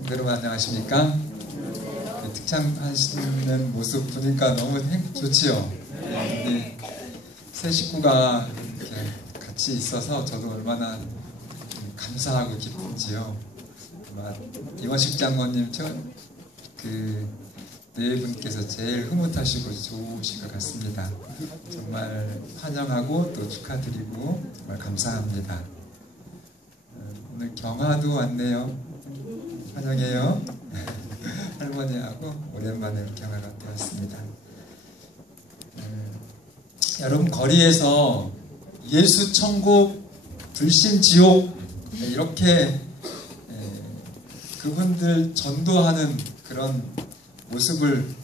여러분 안녕하십니까? 특창하시는 모습 보니까 너무 좋지요. 네. 새 식구가 이렇게 같이 있어서 저도 얼마나 감사하고 기쁜지요. 이원식 장모님 네 분께서 제일 흐뭇하시고 좋으실 것 같습니다. 정말 환영하고 또 축하드리고 정말 감사합니다. 오늘 경화도 왔네요. 환영해요. 할머니하고 오랜만에 경화가 되었습니다. 여러분, 거리에서 예수 천국, 불신 지옥 이렇게 그분들 전도하는 그런 모습을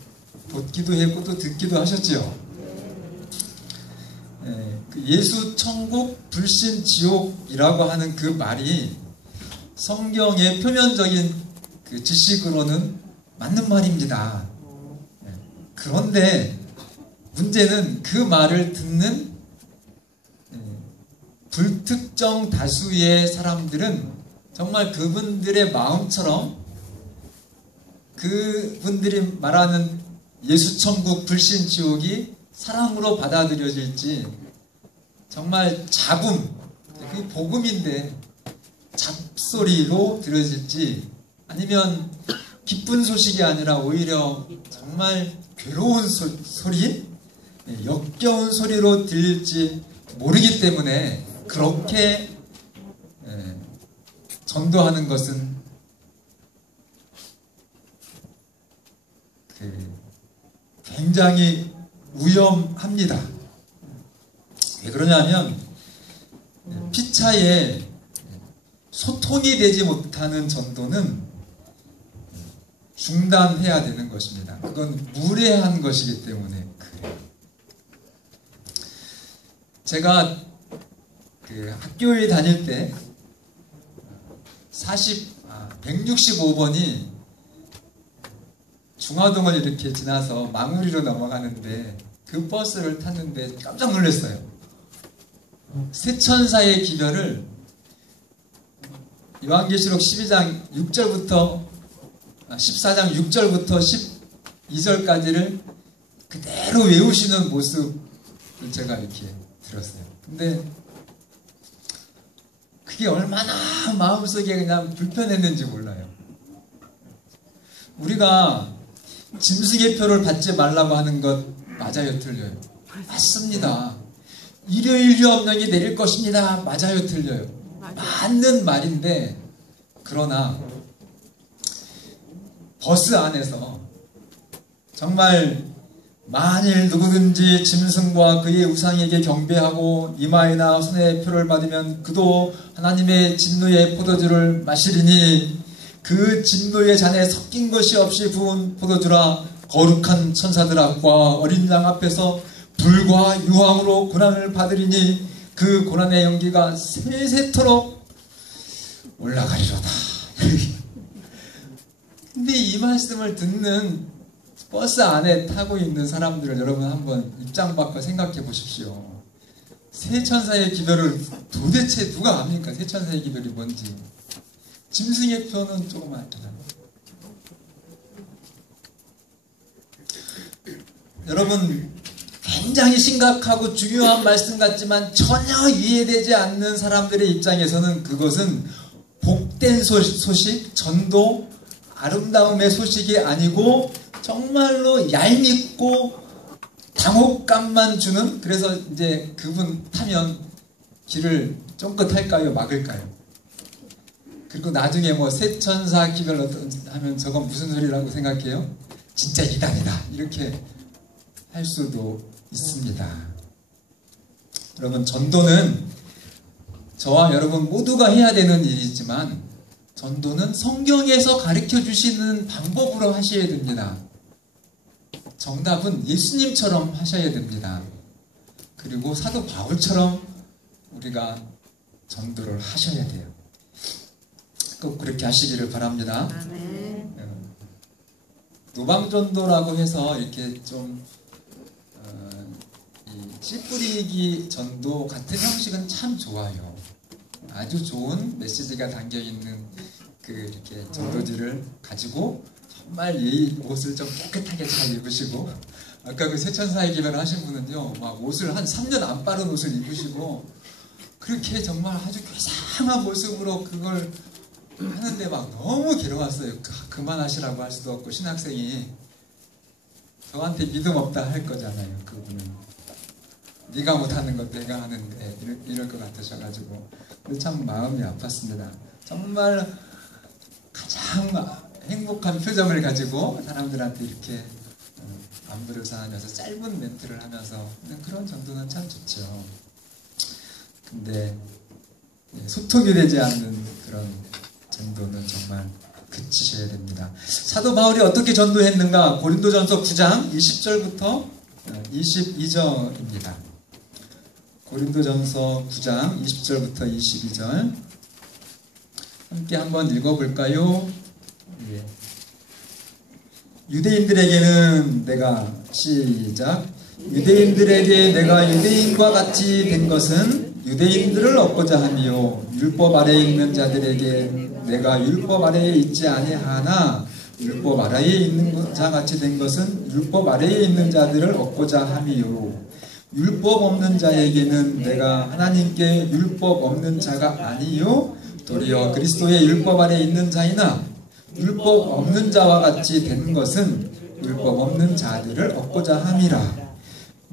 보기도 했고 또 듣기도 하셨지요. 예수 천국, 불신 지옥이라고 하는 그 말이 성경의 표면적인 그 지식으로는 맞는 말입니다. 그런데 문제는 그 말을 듣는 불특정 다수의 사람들은 정말 그분들의 마음처럼 그분들이 말하는 예수천국 불신지옥이 사랑으로 받아들여질지, 정말 잡음, 그게 복음인데 잡소리로 들어질지, 아니면 기쁜 소식이 아니라 오히려 정말 괴로운 소리, 역겨운 소리로 들릴지 모르기 때문에 그렇게 전도하는 것은 굉장히 위험합니다. 왜 그러냐면 피차에 소통이 되지 못하는 전도는 중단해야 되는 것입니다. 그건 무례한 것이기 때문에 그래요. 제가 학교에 다닐 때 165번이 중화동을 이렇게 지나서 망우리로 넘어가는데 그 버스를 탔는데 깜짝 놀랐어요. 세천사의 기별을 요한계시록 12장 6절부터 14장 6절부터 12절까지를 그대로 외우시는 모습을 제가 이렇게 들었어요. 근데 그게 얼마나 마음속에 그냥 불편했는지 몰라요. 우리가 짐승의 표를 받지 말라고 하는 것 맞아요, 틀려요? 맞습니다. 일요일 유업령이 내릴 것입니다. 맞아요, 틀려요? 맞는 말인데, 그러나 버스 안에서 정말 만일 누구든지 짐승과 그의 우상에게 경배하고 이마에나 손에 표를 받으면 그도 하나님의 진노의 포도주를 마시리니 그 진노의 잔에 섞인 것이 없이 부은 포도주라, 거룩한 천사들 앞과 어린 양 앞에서 불과 유황으로 고난을 받으리니 그 고난의 연기가 세세토록 올라가리로다. 근데 이 말씀을 듣는 버스 안에 타고 있는 사람들을 여러분 한번 입장 바꿔 생각해 보십시오. 세 천사의 기별을 도대체 누가 압니까? 세 천사의 기별이 뭔지. 짐승의 표는 조금 알잖아요. 여러분, 굉장히 심각하고 중요한 말씀 같지만 전혀 이해되지 않는 사람들의 입장에서는 그것은 복된 소식, 전도, 아름다움의 소식이 아니고 정말로 얄밉고 당혹감만 주는, 그래서 이제 그분 타면 길을 쫑긋할까요? 막을까요? 그리고 나중에 뭐 세천사 기별 하면 저건 무슨 소리라고 생각해요? 진짜 이단이다, 이렇게 할 수도 있습니다. 여러분, 전도는 저와 여러분 모두가 해야 되는 일이지만 전도는 성경에서 가르쳐 주시는 방법으로 하셔야 됩니다. 정답은 예수님처럼 하셔야 됩니다. 그리고 사도 바울처럼 우리가 전도를 하셔야 돼요. 꼭 그렇게 하시기를 바랍니다. 노방전도라고 해서 이렇게 좀 씨 뿌리기 전도 같은 형식은 참 좋아요. 아주 좋은 메시지가 담겨있는 그 이렇게 전도지를 가지고 정말 이 옷을 좀 깨끗하게 잘 입으시고, 아까 그 세천사의 기별을 하신 분은요, 막 옷을 한 3년 안 빠른 옷을 입으시고 그렇게 정말 아주 괴상한 모습으로 그걸 하는데 막 너무 괴로웠어요. 그만하시라고 할 수도 없고, 신학생이 저한테 믿음 없다 할 거잖아요. 그분은 네가 못하는 것 내가 하는데 이럴 것 같으셔가지고 참 마음이 아팠습니다. 정말 가장 행복한 표정을 가지고 사람들한테 이렇게 안부를 전하면서 짧은 멘트를 하면서 그런 전도는 참 좋죠. 근데 소통이 되지 않는 그런 전도는 정말 그치셔야 됩니다. 사도 바울이 어떻게 전도했는가? 고린도전서 9장 20절부터 22절입니다. 고린도전서 9장 20절부터 22절 함께 한번 읽어볼까요? 예. 유대인들에게는 내가 시작 유대인들에게 내가 유대인과 같이 된 것은 유대인들을 얻고자 하며 율법 아래에 있는 자들에게 내가 율법 아래에 있지 아니하나 율법 아래에 있는 자 같이 된 것은 율법 아래에 있는 자들을 얻고자 함이요 율법 없는 자에게는 내가 하나님께 율법 없는 자가 아니요 도리어 그리스도의 율법 아래에 있는 자이나 율법 없는 자와 같이 된 것은 율법 없는 자들을 얻고자 함이라.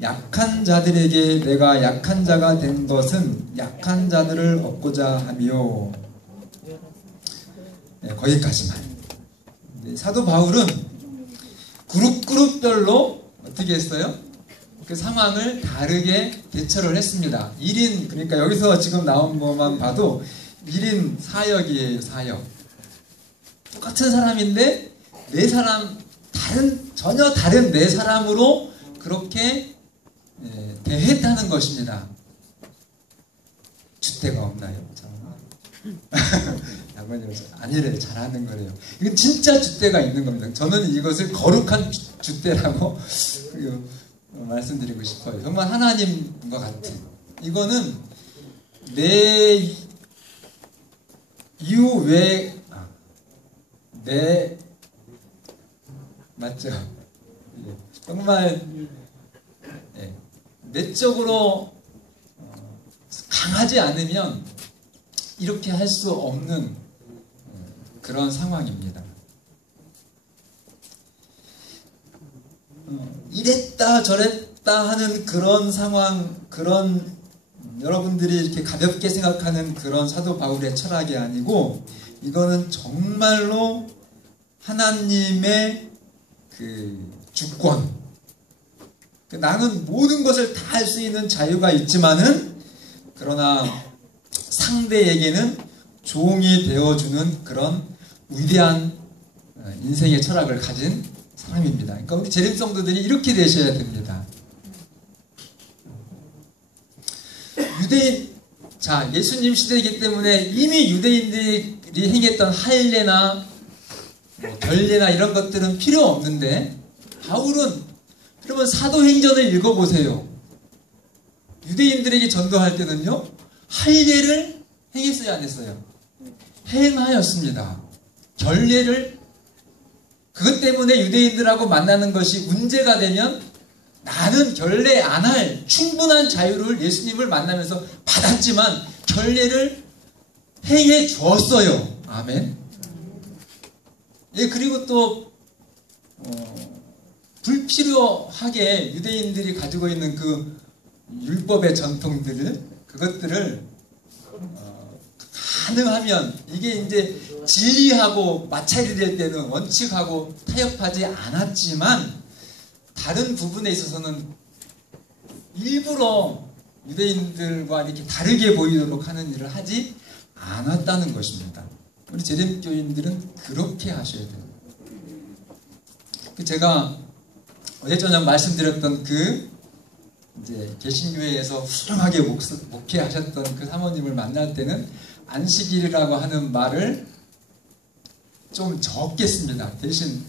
약한 자들에게 내가 약한 자가 된 것은 약한 자들을 얻고자 하며. 네, 거기까지만. 사도 바울은 그룹별로 어떻게 했어요? 그 상황을 다르게 대처를 했습니다. 1인, 그러니까 여기서 지금 나온 것만 봐도 1인 사역이에요. 사역. 똑같은 사람인데 네 사람 전혀 다른 네 사람으로 그렇게 대했다는 것입니다. 줏대가 없나요? 아니래요. 잘하는 거래요. 이건 진짜 줏대가 있는 겁니다. 저는 이것을 거룩한 줏대라고 말씀드리고 싶어요. 정말 하나님과 같은. 이거는 내 이후에 맞죠? 정말 내적으로 강하지 않으면 이렇게 할 수 없는 그런 상황입니다. 이랬다 저랬다 하는 그런 상황, 그런 여러분들이 이렇게 가볍게 생각하는 그런 사도 바울의 철학이 아니고 이거는 정말로 하나님의 그 주권, 나는 모든 것을 다 할 수 있는 자유가 있지만은 그러나 상대에게는 종이 되어주는 그런 위대한 인생의 철학을 가진 사람입니다. 그러니까 우리 재림 성도들이 이렇게 되셔야 됩니다. 유대인, 자, 예수님 시대이기 때문에 이미 유대인들이 행했던 할례나 결례나 이런 것들은 필요 없는데 바울은, 그러면 사도행전을 읽어보세요. 유대인들에게 전도할 때는요 할례를 행했어요, 안 했어요? 행하였습니다. 결례를, 그것 때문에 유대인들하고 만나는 것이 문제가 되면 나는 결례 안 할 충분한 자유를 예수님을 만나면서 받았지만 결례를 행해 주었어요. 아멘. 예, 그리고 또 불필요하게 유대인들이 가지고 있는 그 율법의 전통들을, 그것들을 가능하면, 이게 이제 진리하고 마찰이 될 때는 원칙하고 타협하지 않았지만 다른 부분에 있어서는 일부러 유대인들과 이렇게 다르게 보이도록 하는 일을 하지 않았다는 것입니다. 우리 재림교인들은 그렇게 하셔야 돼요. 제가 어제 저녁 말씀드렸던 그 이제 개신교회에서 훌륭하게 목회하셨던 그 사모님을 만날 때는 안식일이라고 하는 말을 좀 적게 씁니다. 대신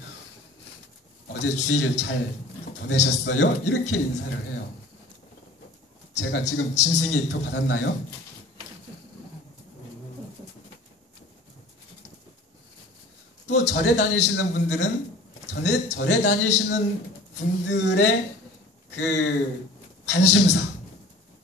어제 주일 잘 보내셨어요? 이렇게 인사를 해요. 제가 지금 짐승의 입표 받았나요? 또 절에 다니시는 분들은 절에 다니시는 분들의 그 관심사,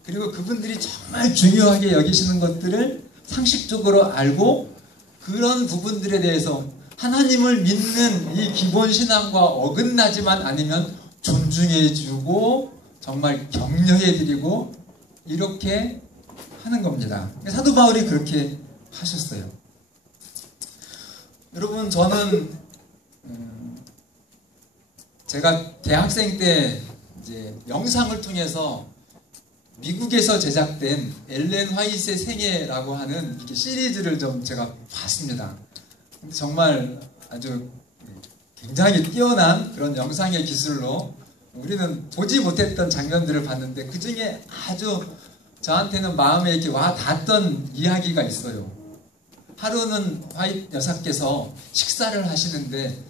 그리고 그분들이 정말 중요하게 여기시는 것들을 상식적으로 알고 그런 부분들에 대해서 하나님을 믿는 이 기본 신앙과 어긋나지만 않으면 존중해주고 정말 격려해드리고 이렇게 하는 겁니다. 사도 바울이 그렇게 하셨어요. 여러분, 저는 제가 대학생 때 이제 영상을 통해서 미국에서 제작된 엘렌 화이트의 생애라고 하는 이렇게 시리즈를 좀 제가 봤습니다. 근데 정말 아주 굉장히 뛰어난 그런 영상의 기술로 우리는 보지 못했던 장면들을 봤는데 그 중에 아주 저한테는 마음에 이렇게 와 닿았던 이야기가 있어요. 하루는 화이트 여사께서 식사를 하시는데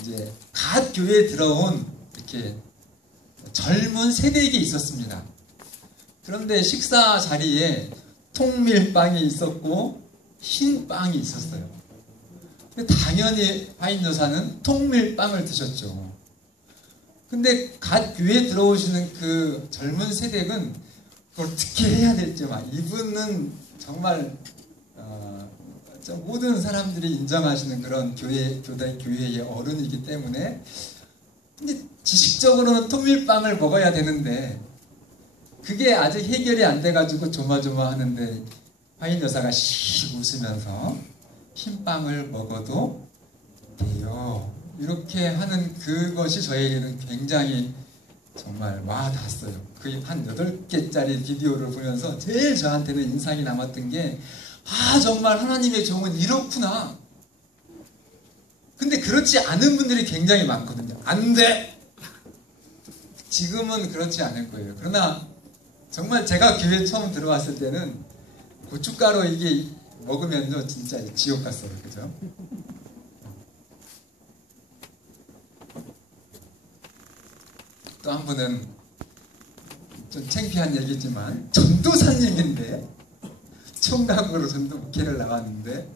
이제 갓 교회에 들어온 이렇게 젊은 세대에게 있었습니다. 그런데 식사 자리에 통밀빵이 있었고 흰 빵이 있었어요. 근데 당연히 화이트 여사는 통밀빵을 드셨죠. 근데 갓 교회에 들어오시는 그 젊은 세대는 그걸 어떻게 해야 될지 막 이분은 정말 모든 사람들이 인정하시는 그런 교회의 어른이기 때문에 근데 지식적으로는 통밀빵을 먹어야 되는데 그게 아직 해결이 안 돼가지고 조마조마하는데 화인 여사가 씩 웃으면서 흰빵을 먹어도 돼요. 이렇게 하는 그것이 저에게는 굉장히 정말 와 닿았어요. 그 한 8개짜리 비디오를 보면서 제일 저한테는 인상이 남았던 게 정말 하나님의 종은 이렇구나. 근데 그렇지 않은 분들이 굉장히 많거든요. 안 돼! 지금은 그렇지 않을 거예요. 그러나 정말 제가 교회 처음 들어왔을 때는 고춧가루 이게 먹으면요 진짜 지옥 갔어요. 그죠? 또 한 분은 좀 창피한 얘기지만 전도사님인데 총각으로 전도 목회를 나왔는데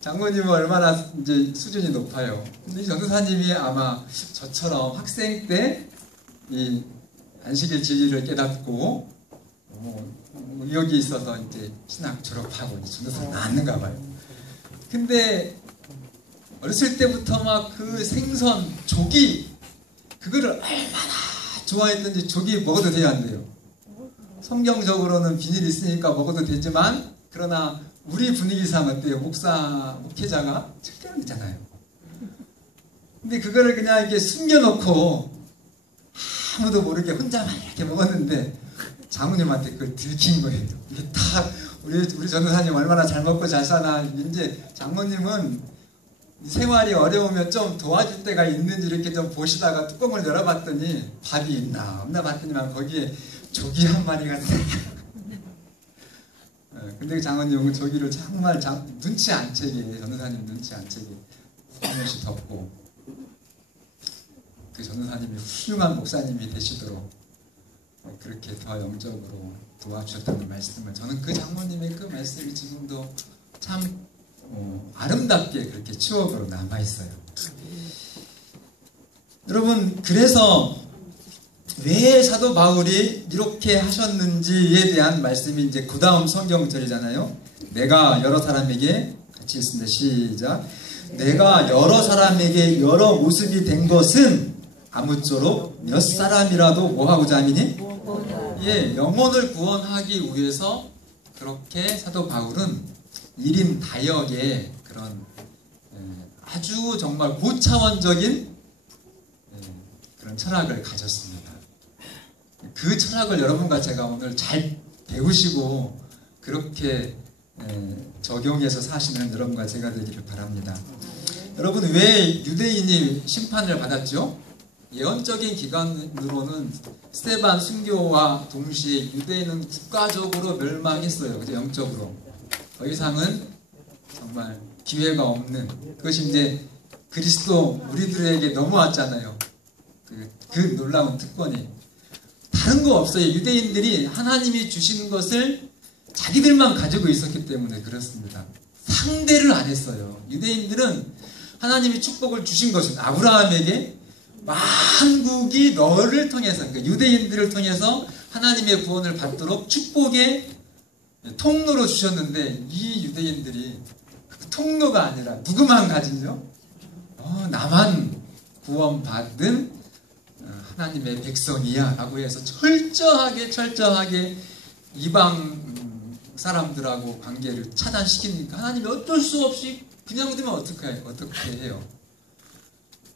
장로님은 얼마나 이제 수준이 높아요. 근데 이 전도사님이 아마 저처럼 학생 때 이 안식일 진리를 깨닫고 의욕이 있어서 이제 신학 졸업하고 이제 전도사 나왔는가 봐요. 근데 어렸을 때부터 막 그 생선, 조기 그거를 얼마나 좋아했는지 조기 먹어도 돼야 안 돼요. 성경적으로는 비닐이 있으니까 먹어도 되지만 그러나 우리 분위기상 어때요? 목회자가 책임이잖아요. 근데 그거를 그냥 이렇게 숨겨놓고 아무도 모르게 혼자만 이렇게 먹었는데 장모님한테 그걸 들킨 거예요. 이게 다 우리 전도사님 얼마나 잘 먹고 잘 사나. 이제 장모님은 생활이 어려우면 좀 도와줄 때가 있는지 이렇게 좀 보시다가 뚜껑을 열어봤더니 밥이 있나 없나 봤더니만 거기에 조기 한 마리가 근데 장모님은 조기를 정말 눈치 안 채게 전도사님 눈치 안 채게 살며시 덮고 그 전도사님이 훌륭한 목사님이 되시도록 그렇게 더 영적으로 도와주셨다는 말씀을 저는 그 장모님의 그 말씀이 지금도 참 아름답게 그렇게 추억으로 남아있어요. 여러분, 그래서 왜 사도 바울이 이렇게 하셨는지에 대한 말씀이 이제 그 다음 성경절이잖아요. 내가 여러 사람에게 같이 읽습니다. 시작. 내가 여러 사람에게 여러 모습이 된 것은 아무쪼록 몇 사람이라도 뭐하고자 함이니? 예, 영혼을 구원하기 위해서 그렇게 사도 바울은 1인 다역의 그런 아주 정말 고차원적인 그런 철학을 가졌습니다. 그 철학을 여러분과 제가 오늘 잘 배우시고 그렇게 적용해서 사시는 여러분과 제가 되기를 바랍니다. 여러분, 왜 유대인이 심판을 받았죠? 예언적인 기간으로는 스데반 순교와 동시에 유대인은 국가적으로 멸망했어요. 그죠? 영적으로. 더 이상은 정말 기회가 없는 그것이 이제 그리스도 우리들에게 넘어왔잖아요. 그 놀라운 특권이 다른 거 없어요. 유대인들이 하나님이 주신 것을 자기들만 가지고 있었기 때문에 그렇습니다. 상대를 안 했어요. 유대인들은 하나님이 축복을 주신 것은 아브라함에게 만국이 너를 통해서, 그러니까 유대인들을 통해서 하나님의 구원을 받도록 축복의 통로로 주셨는데, 이 유대인들이 그 통로가 아니라 누구만 가지죠? 나만 구원받은 하나님의 백성이야 라고 해서 철저하게 이방 사람들하고 관계를 차단시키니까 하나님이 어쩔 수 없이 그냥 두면 어떻게 해요?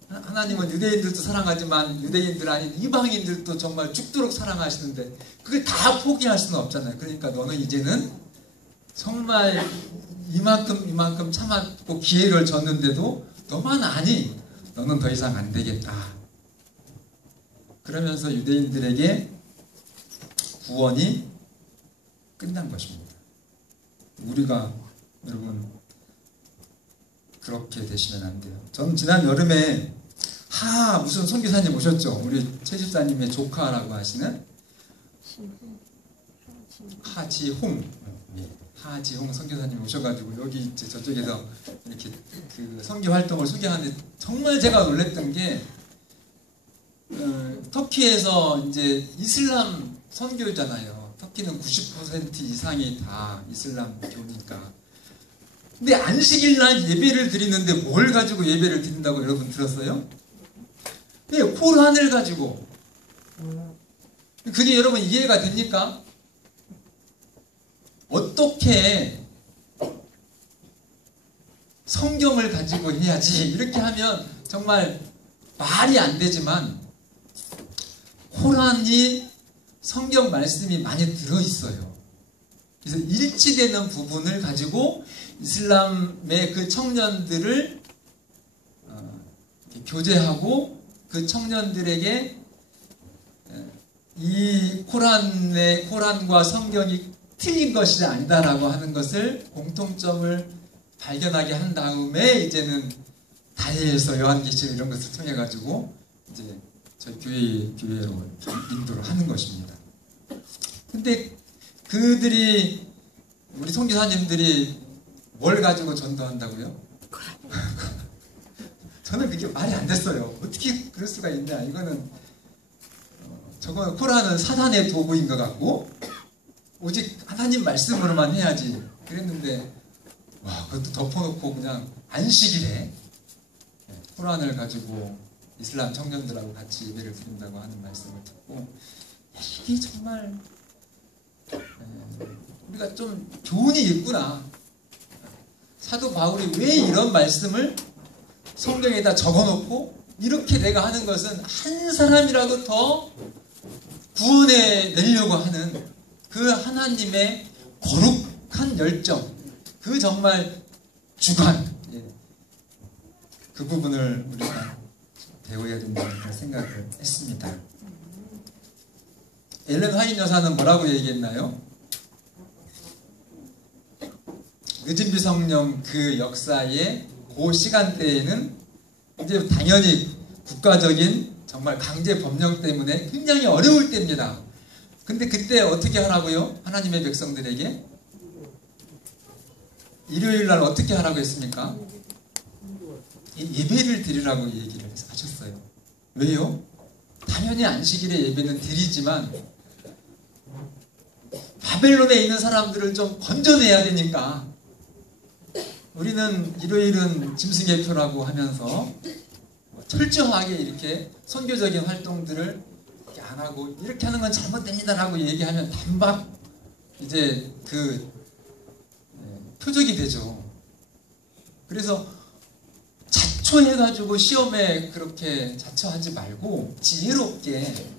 하나님은 유대인들도 사랑하지만 유대인들 아닌 이방인들도 정말 죽도록 사랑하시는데 그걸 다 포기할 수는 없잖아요. 그러니까 너는 이제는 정말 이만큼 참았고 기회를 줬는데도 너만 아니, 너는 더 이상 안 되겠다. 그러면서 유대인들에게 구원이 끝난 것입니다. 우리가 여러분 그렇게 되시면 안 돼요. 저는 지난 여름에 무슨 선교사님 오셨죠? 우리 최 집사님의 조카라고 하시는 하지홍 선교사님 오셔가지고 여기 이제 저쪽에서 이렇게 그 선교 활동을 소개하는데 정말 제가 놀랬던 게 터키에서 이제 이슬람 선교잖아요. 터키는 90% 이상이 다 이슬람 교니까. 근데 안식일날 예배를 드리는데 뭘 가지고 예배를 드린다고 여러분 들었어요? 네, 코란을 가지고. 그게 여러분 이해가 됩니까? 어떻게 성경을 가지고 해야지, 이렇게 하면 정말 말이 안 되지만 코란이 성경 말씀이 많이 들어있어요. 그래서 일치되는 부분을 가지고 이슬람의 그 청년들을 교제하고 그 청년들에게 이 코란과 성경이 틀린 것이 아니다라고 하는 것을 공통점을 발견하게 한 다음에 이제는 다니엘서 요한계시록 이런 것을 통해 가지고 이제 저희 교회로 인도를 하는 것입니다. 근데 그들이, 우리 선교사님들이 뭘 가지고 전도한다고요? 저는 그게 말이 안 됐어요. 어떻게 그럴 수가 있냐. 이거는 저건 코란은 사단의 도구인 것 같고 오직 하나님 말씀으로만 해야지 그랬는데, 그것도 덮어놓고 그냥 안식일에 코란을 가지고 이슬람 청년들하고 같이 예배를 드린다고 하는 말씀을 듣고, 이게 정말 우리가 좀 교훈이 있구나. 사도 바울이 왜 이런 말씀을 성경에다 적어놓고 이렇게 내가 하는 것은 한 사람이라도 더 구원해 내려고 하는 그 하나님의 거룩한 열정, 그 정말 주관, 그 부분을 우리가 배워야 된다는 생각을 했습니다. 엘렌 화이트 여사는 뭐라고 얘기했나요? 늦은 비성령 그 역사의 그 시간대에는 이제 당연히 국가적인 정말 강제 법령 때문에 굉장히 어려울 때입니다. 근데 그때 어떻게 하라고요? 하나님의 백성들에게 일요일 날 어떻게 하라고 했습니까? 예배를 드리라고 얘기를 하셨어요. 왜요? 당연히 안식일에 예배는 드리지만 바벨론에 있는 사람들을 좀 건져내야 되니까 우리는 일요일은 짐승예표라고 하면서 철저하게 이렇게 선교적인 활동들을 이렇게 안 하고, 이렇게 하는 건 잘못됩니다라고 얘기하면 단박 이제 그 표적이 되죠. 그래서 자초해가지고 시험에 그렇게 자처하지 말고 지혜롭게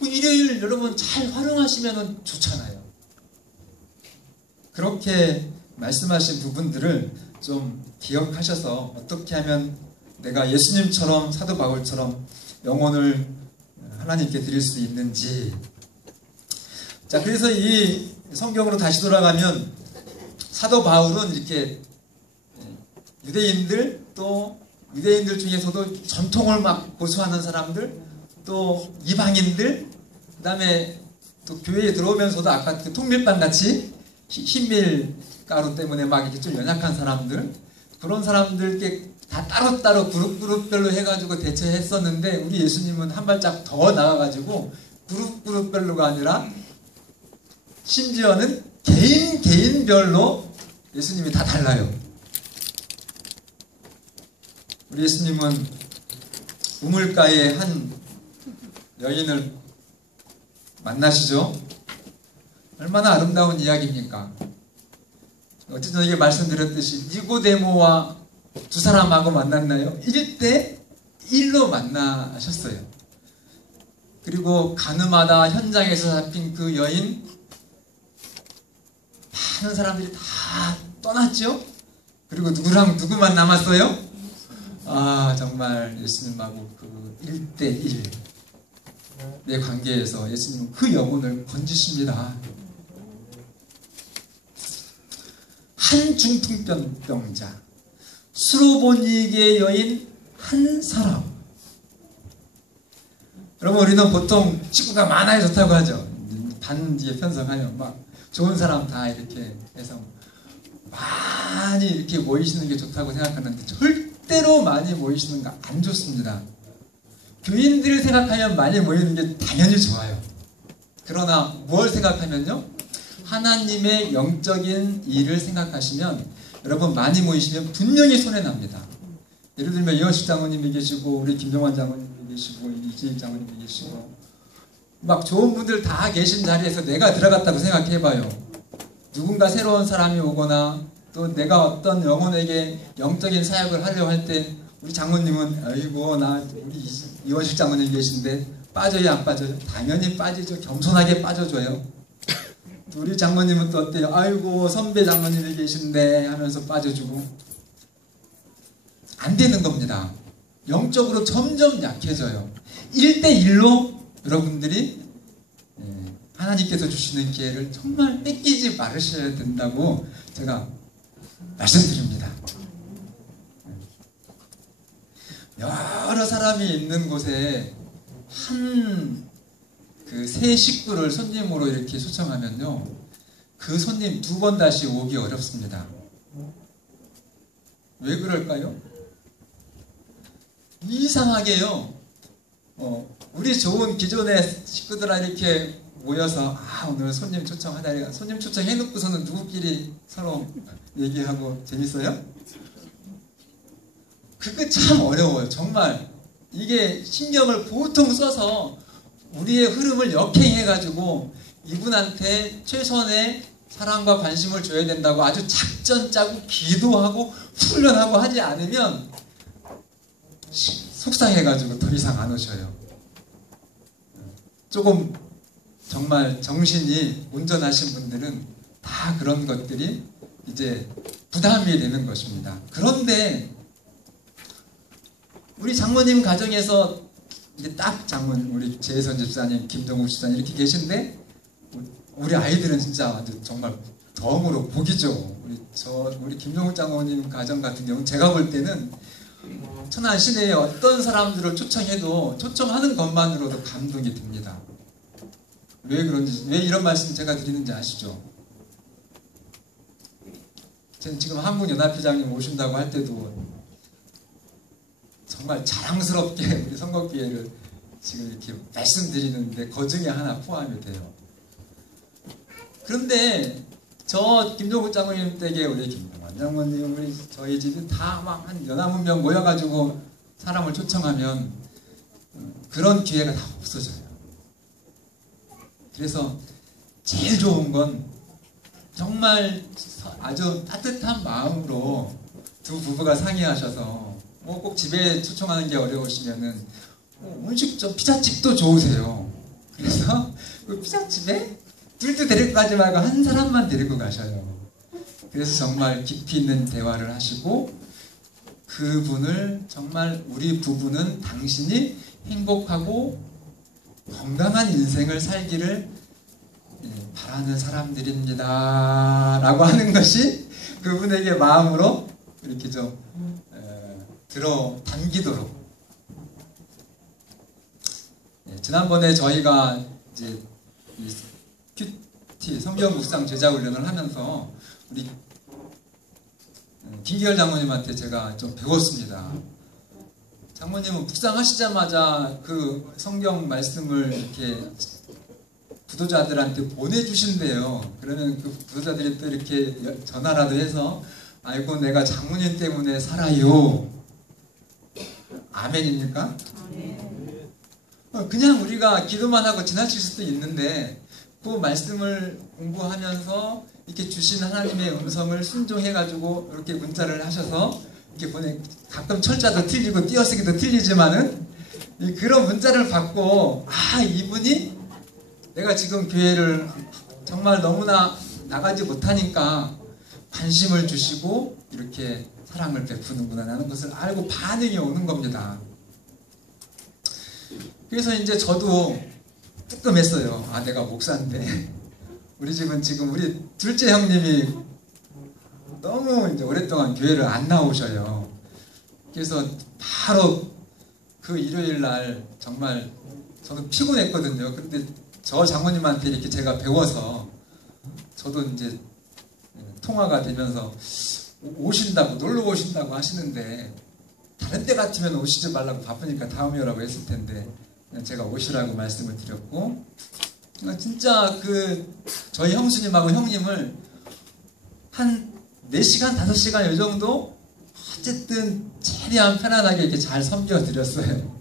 일요일 여러분 잘 활용하시면 좋잖아요. 그렇게 말씀하신 부분들을 좀 기억하셔서 어떻게 하면 내가 예수님처럼, 사도 바울처럼 영혼을 하나님께 드릴 수 있는지. 자, 그래서 이 성경으로 다시 돌아가면 사도 바울은 이렇게 유대인들, 또 유대인들 중에서도 전통을 막 고수하는 사람들, 또 이방인들, 그 다음에 또 교회에 들어오면서도 아까 그 통밀빵 같이 흰밀가루 때문에 막 이렇게 좀 연약한 사람들, 그런 사람들께 다 따로따로 그룹별로 해가지고 대처했었는데 우리 예수님은 한 발짝 더 나아가지고 그룹별로가 아니라 심지어는 개인별로 예수님이 다 달라요. 우리 예수님은 우물가에 한 여인을 만나시죠. 얼마나 아름다운 이야기입니까? 어제 저에게 말씀드렸듯이 니고데모와 두 사람하고 만났나요? 1대1로 만나셨어요. 그리고 가늠하다 현장에서 잡힌 그 여인, 많은 사람들이 다 떠났죠? 그리고 누구만 남았어요? 아, 정말 예수님하고 그 1대1의 관계에서 예수님은 그 영혼을 건지십니다. 한 중풍병자, 수로보니게 여인 한 사람. 여러분, 우리는 보통 친구가 많아야 좋다고 하죠. 반지에 편성하면 막 좋은 사람 다 이렇게 해서 많이 이렇게 모이시는 게 좋다고 생각하는데 절대로 많이 모이시는 거 안 좋습니다. 교인들을 생각하면 많이 모이는 게 당연히 좋아요. 그러나 뭘 생각하면요? 하나님의 영적인 일을 생각하시면 여러분 많이 모이시면 분명히 손해납니다. 예를 들면 이원식 장로님이 계시고 우리 김정환 장로님이 계시고 이진익 장로님이 계시고 막 좋은 분들 다 계신 자리에서 내가 들어갔다고 생각해봐요. 누군가 새로운 사람이 오거나 또 내가 어떤 영혼에게 영적인 사역을 하려고 할 때 우리 장로님은 아이고 나 우리 이원식 장로님 계신데 빠져요 안 빠져요? 당연히 빠지죠. 겸손하게 빠져줘요. 우리 장로님은 또 어때요? 아이고 선배 장로님이 계신데 하면서 빠져주고 안 되는 겁니다. 영적으로 점점 약해져요. 1대1로 여러분들이 하나님께서 주시는 기회를 정말 뺏기지 말으셔야 된다고 제가 말씀드립니다. 여러 사람이 있는 곳에 세 식구를 손님으로 이렇게 초청하면요, 그 손님 2번 다시 오기 어렵습니다. 왜 그럴까요? 이상하게요, 우리 좋은 기존의 식구들아 이렇게 모여서 오늘 손님 초청하다, 손님 초청해놓고서는 누구끼리 서로 얘기하고 재밌어요? 그거 참 어려워요. 정말 이게 신경을 보통 써서 우리의 흐름을 역행해가지고 이분한테 최선의 사랑과 관심을 줘야 된다고 아주 작전 짜고 기도하고 훈련하고 하지 않으면 속상해가지고 더 이상 안 오셔요. 조금 정말 정신이 온전하신 분들은 다 그런 것들이 이제 부담이 되는 것입니다. 그런데 우리 장모님 가정에서 이게 딱 장모님, 우리 재선 집사님, 김정욱 집사님 이렇게 계신데 우리 아이들은 진짜 정말 덤으로 복이죠. 우리 김정욱 장모님 가정 같은 경우는 제가 볼 때는 천안 시내에 어떤 사람들을 초청해도 초청하는 것만으로도 감동이 듭니다. 왜 그런지, 왜 이런 말씀 제가 드리는지 아시죠? 저는 지금 한국연합회장님 오신다고 할 때도 정말 자랑스럽게 우리 선거기회를 지금 이렇게 말씀드리는데 그 중에 하나 포함이 돼요. 그런데 저 김종국 장모님 댁에 우리 김동환 장모님, 우리 저희 집이 다 막 한 연합 명 모여가지고 사람을 초청하면 그런 기회가 다 없어져요. 그래서 제일 좋은 건 정말 아주 따뜻한 마음으로 두 부부가 상의하셔서 꼭 집에 초청하는 게 어려우시면은 음식점 피자집도 좋으세요. 그래서 그 피자집에 둘도 데리고 가지 말고 한 사람만 데리고 가셔요. 그래서 정말 깊이 있는 대화를 하시고 그분을 정말 우리 부부는 당신이 행복하고 건강한 인생을 살기를 바라는 사람들입니다 라고 하는 것이 그분에게 마음으로 이렇게 좀 담기도록. 지난번에 저희가 이제 이 큐티 성경 묵상 제자 훈련을 하면서 우리 김기열 장모님한테 제가 좀 배웠습니다. 장모님은 묵상하시자마자 그 성경 말씀을 이렇게 부도자들한테 보내주신대요. 그러면 그 부도자들이 또 이렇게 전화라도 해서 아이고 내가 장모님 때문에 살아요. 아멘입니까? 그냥 우리가 기도만 하고 지나칠 수도 있는데 그 말씀을 공부하면서 이렇게 주신 하나님의 음성을 순종해가지고 이렇게 문자를 하셔서 이렇게 보내, 가끔 철자도 틀리고 띄어쓰기도 틀리지만은 그런 문자를 받고 아 이분이 내가 지금 교회를 정말 너무나 나가지 못하니까 관심을 주시고 이렇게 사랑을 베푸는구나 라는 것을 알고 반응이 오는 겁니다. 그래서 이제 저도 뜨끔했어요. 아 내가 목사인데 우리 집은 지금 우리 둘째 형님이 너무 이제 오랫동안 교회를 안 나오셔요. 그래서 바로 그 일요일 날 정말 저는 피곤했거든요. 근데 저 장모님한테 이렇게 제가 배워서 저도 이제 통화가 되면서 오신다고 놀러 오신다고 하시는데 다른 때 같으면 오시지 말라고 바쁘니까 다음에 오라고 했을 텐데 제가 오시라고 말씀을 드렸고 진짜 그 저희 형수님하고 형님을 한 4시간 5시간 이 정도 어쨌든 최대한 편안하게 이렇게 잘 섬겨드렸어요.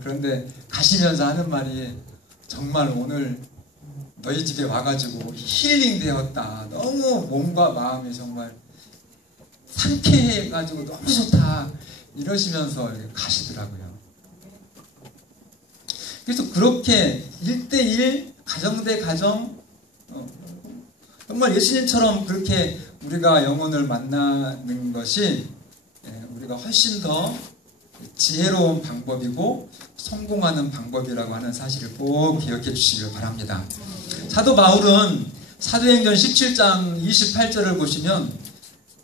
그런데 가시면서 하는 말이 정말 오늘 너희 집에 와가지고 힐링 되었다. 너무 몸과 마음이 정말 상쾌해가지고 너무 좋다. 이러시면서 가시더라고요. 그래서 그렇게 1대1 가정 대 가정 정말 예수님처럼 그렇게 우리가 영혼을 만나는 것이 우리가 훨씬 더 지혜로운 방법이고 성공하는 방법이라고 하는 사실을 꼭 기억해 주시길 바랍니다. 사도 바울은 사도행전 17장 28절을 보시면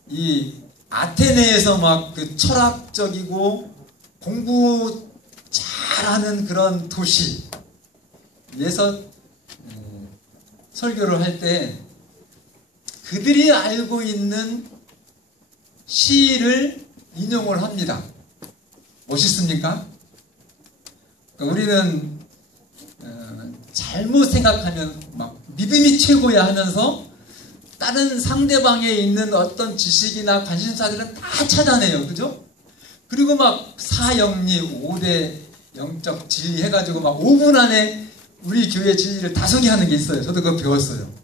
이 아테네에서 막 그 철학적이고 공부 잘하는 그런 도시에서 설교를 할 때 그들이 알고 있는 시를 인용을 합니다. 멋있습니까? 그러니까 우리는 잘못 생각하면 막 믿음이 최고야 하면서 다른 상대방에 있는 어떤 지식이나 관심사들은 다 차단해요. 그죠? 그리고 막 사영리 5대 영적 진리 해가지고 막 5분 안에 우리 교회 진리를 다 소개하는 게 있어요. 저도 그거 배웠어요.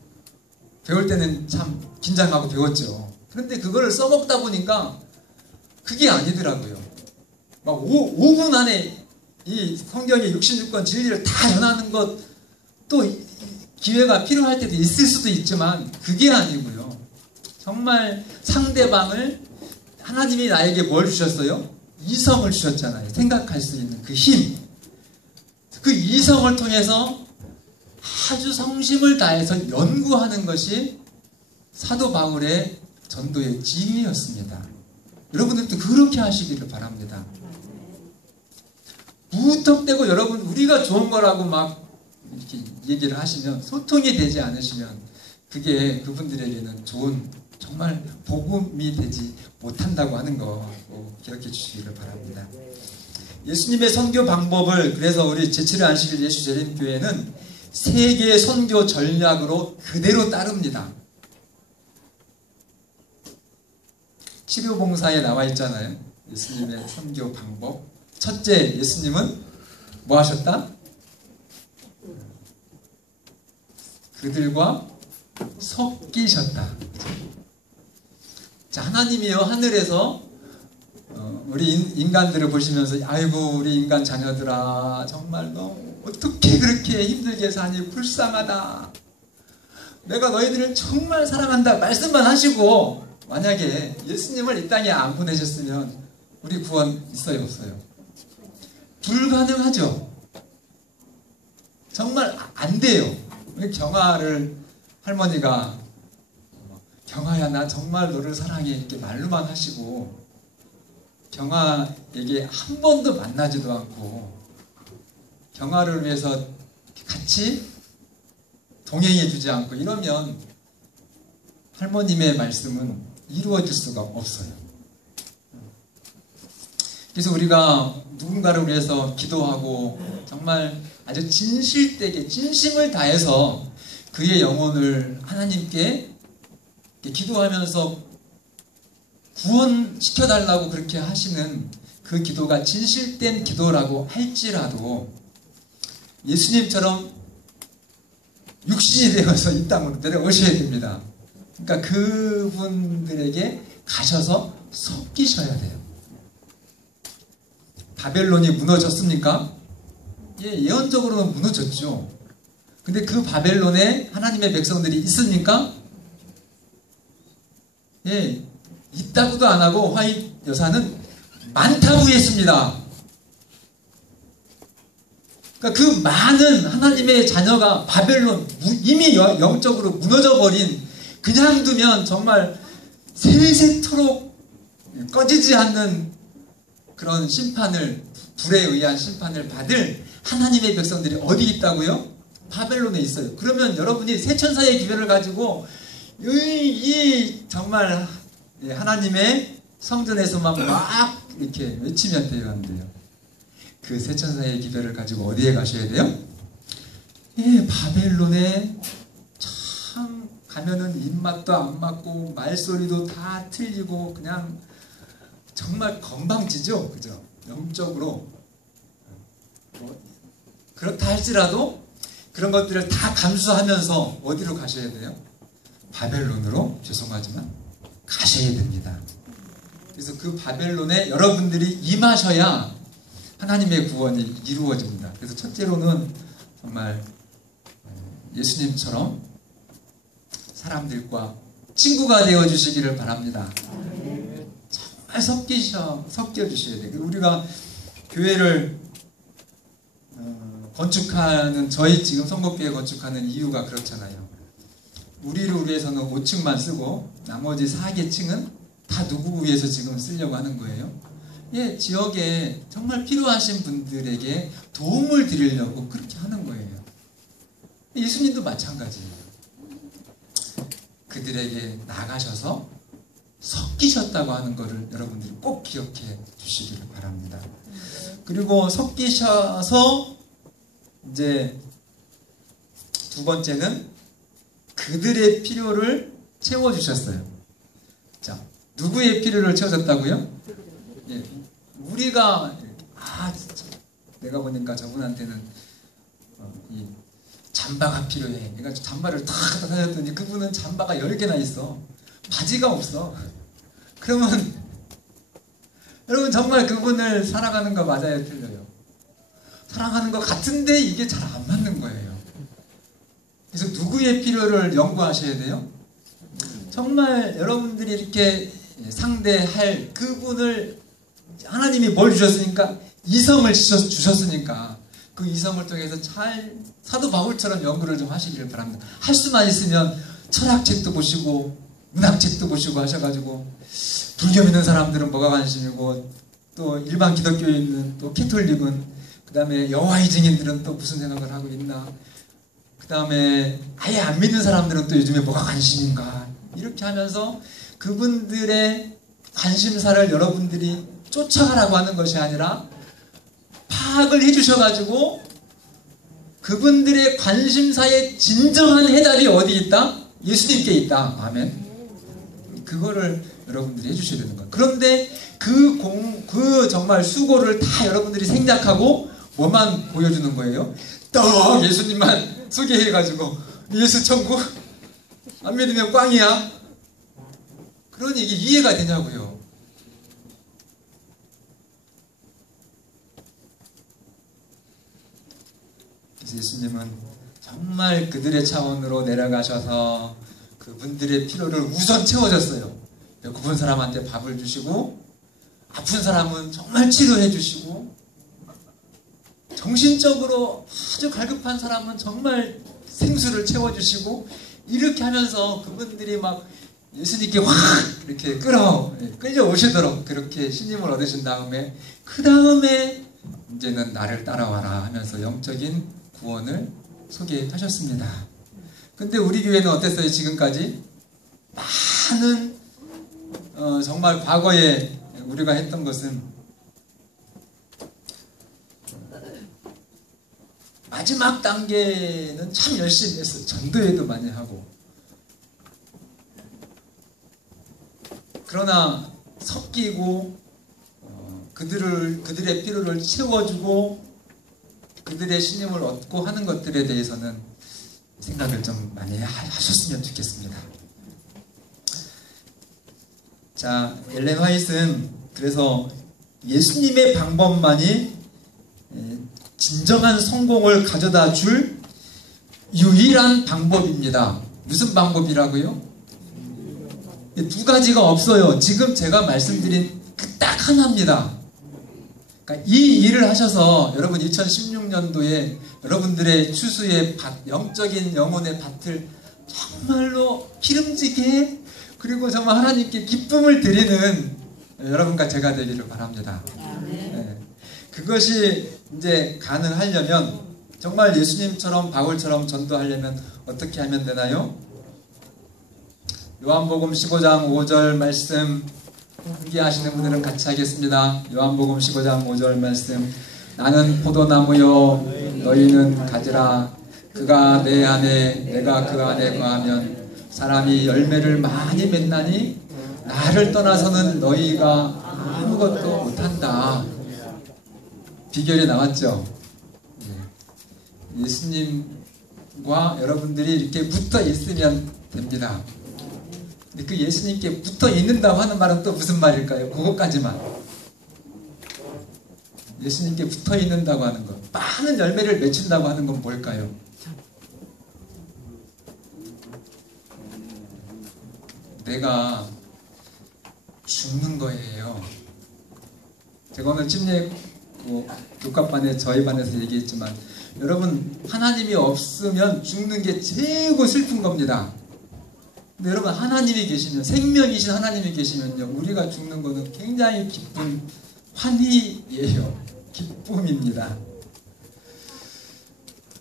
배울 때는 참 긴장하고 배웠죠. 그런데 그거를 써먹다 보니까 그게 아니더라고요. 막 5분 안에 이 성경의 66권 진리를 다 전하는 것 또 기회가 필요할 때도 있을 수도 있지만 그게 아니고요. 정말 상대방을 하나님이 나에게 뭘 주셨어요? 이성을 주셨잖아요. 생각할 수 있는 그 힘. 그 이성을 통해서 아주 성심을 다해서 연구하는 것이 사도 바울의 전도의 지혜였습니다. 여러분들도 그렇게 하시기를 바랍니다. 무턱대고 여러분 우리가 좋은 거라고 막 이렇게 얘기를 하시면 소통이 되지 않으시면 그게 그분들에게는 좋은 정말 복음이 되지 못한다고 하는 거 꼭 기억해 주시기를 바랍니다. 예수님의 선교 방법을 그래서 우리 제7회 안식일 예수재림교회는 세계 선교 전략으로 그대로 따릅니다. 치료봉사에 나와 있잖아요. 예수님의 선교 방법. 첫째, 예수님은 뭐 하셨다? 그들과 섞이셨다. 자, 하나님이요 하늘에서 우리 인간들을 보시면서 아이고 우리 인간 자녀들아 정말 너 어떻게 그렇게 힘들게 사니 불쌍하다. 내가 너희들을 정말 사랑한다 말씀만 하시고 만약에 예수님을 이 땅에 안 보내셨으면 우리 구원 있어요 없어요? 불가능하죠. 정말 안 돼요. 우리 경아를 할머니가 경아야 나 정말 너를 사랑해 이렇게 말로만 하시고 경아에게 한 번도 만나지도 않고 경아를 위해서 같이 동행해 주지 않고 이러면 할머님의 말씀은 이루어질 수가 없어요. 그래서 우리가 누군가를 위해서 기도하고 정말 아주 진실되게 진심을 다해서 그의 영혼을 하나님께 기도하면서 구원시켜달라고 그렇게 하시는 그 기도가 진실된 기도라고 할지라도 예수님처럼 육신이 되어서 이 땅으로 내려오셔야 됩니다. 그러니까 그분들에게 가셔서 섞이셔야 돼요. 바벨론이 무너졌습니까? 예, 예언적으로는 무너졌죠. 근데 그 바벨론에 하나님의 백성들이 있습니까? 예, 있다고도 안 하고 화윗 여사는 많다고 했습니다. 그러니까 그 많은 하나님의 자녀가 바벨론 이미 영적으로 무너져버린, 그냥 두면 정말 세세토록 꺼지지 않는 그런 심판을, 불에 의한 심판을 받을 하나님의 백성들이 어디 있다고요? 바벨론에 있어요. 그러면 여러분이 세 천사의 기별을 가지고 이 정말 하나님의 성전에서만 막 이렇게 외치면 돼요, 안 돼요? 그 세 천사의 기별을 가지고 어디에 가셔야 돼요? 예, 바벨론에 참 가면은 입맛도 안 맞고 말소리도 다 틀리고 그냥 정말 건방지죠, 그죠? 영적으로. 그렇다 할지라도 그런 것들을 다 감수하면서 어디로 가셔야 돼요? 바벨론으로, 죄송하지만 가셔야 됩니다. 그래서 그 바벨론에 여러분들이 임하셔야 하나님의 구원이 이루어집니다. 그래서 첫째로는 정말 예수님처럼 사람들과 친구가 되어 주시기를 바랍니다. 정말 섞여 주셔야 돼요. 우리가 교회를 건축하는, 저희 지금 선곡교회 건축하는 이유가 그렇잖아요. 우리를 위해서는 5층만 쓰고 나머지 4개층은 다 누구 위해서 지금 쓰려고 하는 거예요? 예, 지역에 정말 필요하신 분들에게 도움을 드리려고 그렇게 하는 거예요. 예수님도 마찬가지예요. 그들에게 나가셔서 섞이셨다고 하는 것을 여러분들이 꼭 기억해 주시기를 바랍니다. 그리고 섞이셔서 이제 두 번째는 그들의 필요를 채워주셨어요. 자, 누구의 필요를 채워줬다고요? 예, 우리가 진짜 내가 보니까 저분한테는 이 잠바가 필요해. 내가 잠바를 탁 사줬더니 그분은 잠바가 10개나 있어. 바지가 없어. 그러면 여러분 정말 그분을 사랑하는 거 맞아요, 틀려요? 사랑하는 것 같은데 이게 잘 안 맞는 거예요. 그래서 누구의 필요를 연구하셔야 돼요? 정말 여러분들이 이렇게 상대할 그분을, 하나님이 뭘 주셨으니까? 이성을 주셨으니까 그 이성을 통해서 잘 사도 바울처럼 연구를 좀 하시기를 바랍니다. 할 수만 있으면 철학책도 보시고 문학책도 보시고 하셔가지고, 불교 믿는 사람들은 뭐가 관심이고, 또 일반 기독교에 있는 또 캐톨릭은, 그 다음에 여호와의 증인들은 또 무슨 생각을 하고 있나, 그 다음에 아예 안 믿는 사람들은 또 요즘에 뭐가 관심인가, 이렇게 하면서 그분들의 관심사를 여러분들이 쫓아가라고 하는 것이 아니라 파악을 해주셔가지고 그분들의 관심사의 진정한 해답이 어디 있다? 예수님께 있다. 아멘. 그거를 여러분들이 해주셔야 되는 거예요. 그런데 그 정말 수고를 다 여러분들이 생략하고 뭐만 보여주는 거예요? 딱 예수님만 소개해가지고 예수 천국 안 믿으면 꽝이야. 그러니 이게 이해가 되냐고요. 그래서 예수님은 정말 그들의 차원으로 내려가셔서 그분들의 필요를 우선 채워줬어요. 배고픈 사람한테 밥을 주시고, 아픈 사람은 정말 치료해 주시고, 정신적으로 아주 갈급한 사람은 정말 생수를 채워주시고, 이렇게 하면서 그분들이 막 예수님께 확 이렇게 끌려오시도록 그렇게 신임을 얻으신 다음에, 그 다음에 이제는 나를 따라와라 하면서 영적인 구원을 소개하셨습니다. 근데 우리 교회는 어땠어요? 지금까지 많은 정말 과거에 우리가 했던 것은 마지막 단계는 참 열심히 했어요. 전도회도 많이 하고. 그러나 섞이고 그들의 필요를 채워주고 그들의 신임을 얻고 하는 것들에 대해서는 생각을 좀 많이 하셨으면 좋겠습니다. 자, 엘렌 화이트는 그래서 예수님의 방법만이 진정한 성공을 가져다 줄 유일한 방법입니다. 무슨 방법이라고요? 두 가지가 없어요. 지금 제가 말씀드린 그 딱 하나입니다. 그러니까 이 일을 하셔서 여러분 2016년도에 여러분들의 추수의 밭, 영적인 영혼의 밭을 정말로 기름지게 그리고 정말 하나님께 기쁨을 드리는 여러분과 제가 되기를 바랍니다. 네. 그것이 이제 가능하려면 정말 예수님처럼 바울처럼 전도하려면 어떻게 하면 되나요? 요한복음 15장 5절 말씀 함께 하시는 분들은 같이 하겠습니다. 요한복음 15장 5절 말씀. 나는 포도나무요 너희는 가지라. 그가 내 안에 내가 그 안에 거하면 사람이 열매를 많이 맺나니 나를 떠나서는 너희가 아무것도 못한다. 비결이 나왔죠. 예수님과 여러분들이 이렇게 붙어 있으면 됩니다. 근데 그 예수님께 붙어 있는다고 하는 말은 또 무슨 말일까요? 그것까지만. 예수님께 붙어 있는다고 하는 것, 많은 열매를 맺힌다고 하는 건 뭘까요? 내가 죽는 거예요. 제가 오늘 침례 교과반에 저희 반에서 얘기했지만 여러분 하나님이 없으면 죽는 게 최고 슬픈 겁니다. 근데 여러분 하나님이 계시면 생명이신 하나님이 계시면요 우리가 죽는 거는 굉장히 기쁜 환희예요. 기쁨입니다.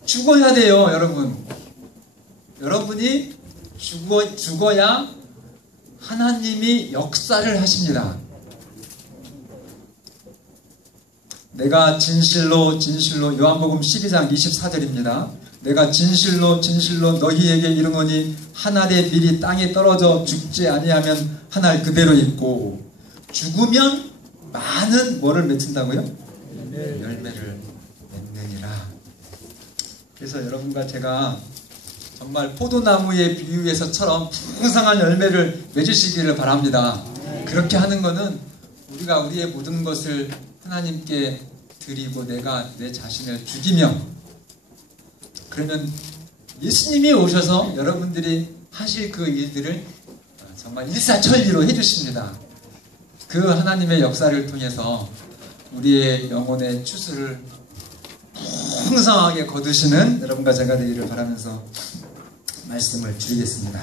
죽어야 돼요. 여러분 여러분이 죽어야 하나님이 역사를 하십니다. 내가 진실로 진실로 요한복음 12장 24절입니다. 내가 진실로 진실로 너희에게 이르노니 한 알의 밀이 땅에 떨어져 죽지 아니하면 한 알 그대로 있고 죽으면 많은 뭐를 맺힌다고요? 열매를 맺느니라. 그래서 여러분과 제가 정말 포도나무의 비유에서처럼 풍성한 열매를 맺으시기를 바랍니다. 그렇게 하는 것은 우리가 우리의 모든 것을 하나님께 드리고 내가 내 자신을 죽이며 그러면 예수님이 오셔서 여러분들이 하실 그 일들을 정말 일사천리로 해주십니다. 그 하나님의 역사를 통해서 우리의 영혼의 추수를 풍성하게 거두시는 여러분과 제가 되기를 바라면서 말씀을 드리겠습니다.